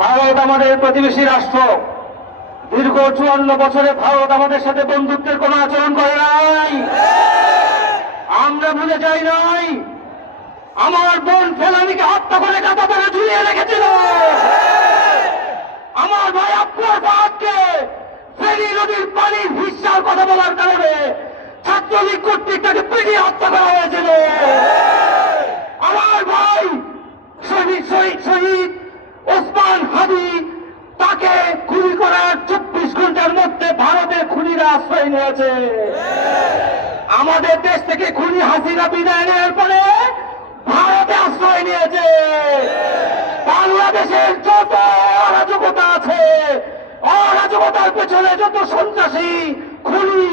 ভারত আমাদের প্রতিবেশী রাষ্ট্র। দীর্ঘ 54 বছরে ভারত আমাদের সাথে বন্ধুত্বের কোন আচরণ করে নাই। আমরা ভুলে যাই নাই। আমার বোন ফেলানিকে হত্যা করে কাঁথা ধরে ঝুলিয়ে রেখেছিল। আমার ভাই আপনার ফাহাদকে ফেনী নদীর পানির হিস্সার কথা বলার কারণে ছাত্রলীগ কর্তৃক তাকে পিটিয়ে হত্যা করা হয়েছিল। আমার ভাই শহীদ ওসমান হাদি, তাকে খুনি করার 24 ঘন্টার মধ্যে ভারতের খুনিরা আশ্রয় নিয়েছে। আমাদের দেশ থেকে খুনি হাসিনা বিদায় নেওয়ার পরে ভারতে আশ্রয় নিয়েছে। বাংলাদেশের যত অরাজকতা আছে, অরাজকতার পেছনে যত সন্ত্রাসী খুনি,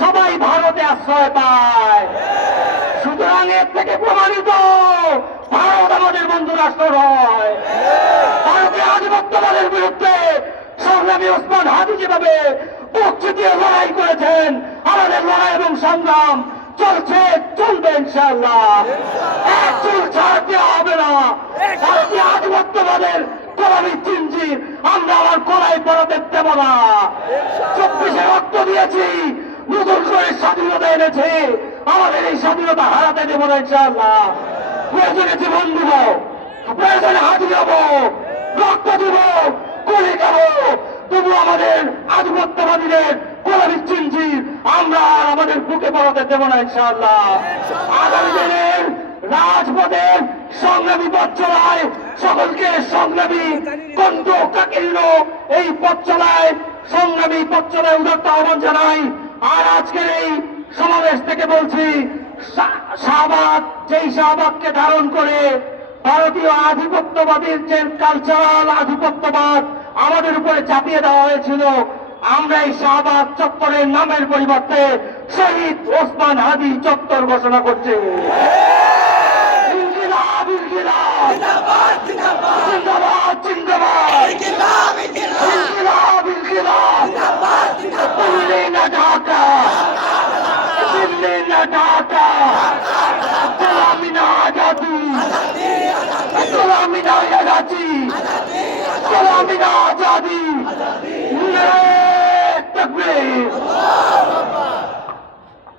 সবাই ভারতে আশ্রয় পায়। সুতরাং এর থেকে প্রমাণিত ভারত আমাদের বন্ধু রাষ্ট্র নয়। ভারতের আধিপত্যবাদের বিরুদ্ধে সংগ্রামী ওসমান হাদি যেভাবে বুক চিতিয়ে লড়াই করেছেন, আমাদের লড়াই এবং সংগ্রাম চলছে, চলবে ইনশাআল্লাহ। এক চুল ছাড় দেওয়া হবে না। ভারতীয় আধিপত্যবাদের গোলামি চিনচির আমরা আমার কড়াই পড়াতে দেব না। 24-এ রক্ত দিয়েছি, নতুন করে স্বাধীনতা এনেছে, আমাদের এই স্বাধীনতা হারাতে দেব না ইনশাআল্লাহ। প্রয়োজনে জীবন দিব, প্রয়োজনে হাতি হব, রক্ত দিব, গুলি খাবো, তবু আমাদের আধিপত্যবাদীদের গোলামি চিনচির আমরা আর আমাদের বুকে পড়াতে দেব না ইনশাআল্লাহ। আগামী দিনের রাজপথের সংগ্রামী পথ চলায় সকলকে সংগ্রামী কণ্ঠ কাকীর্ণ এই পথ চলায়, সংগ্রামী পথ চলায় উদাত্ত আহ্বান জানাই। আর আজকের এই সমাবেশ থেকে বলছি, শাহবাগ, যেই শাহবাগকে ধারণ করে ভারতীয় আধিপত্যবাদীর যে কালচারাল আধিপত্যবাদ আমাদের উপরে চাপিয়ে দেওয়া হয়েছিল, আমরা এই শাহবাগ চত্বরের নামের পরিবর্তে শহীদ ওসমান হাদি চত্বর ঘোষণা করছি। ইনকিলাব, ইনকিলাব, জিন্দাবাদ, জিন্দাবাদ, ইনকিলাব, ইনকিলাব, দিল্লি না ঢাকা, দিল্লি না ঢাকা, গোলামি না আজাদি, গোলামি না আজাদি, গোলামি না আজাদি। তাকবীর।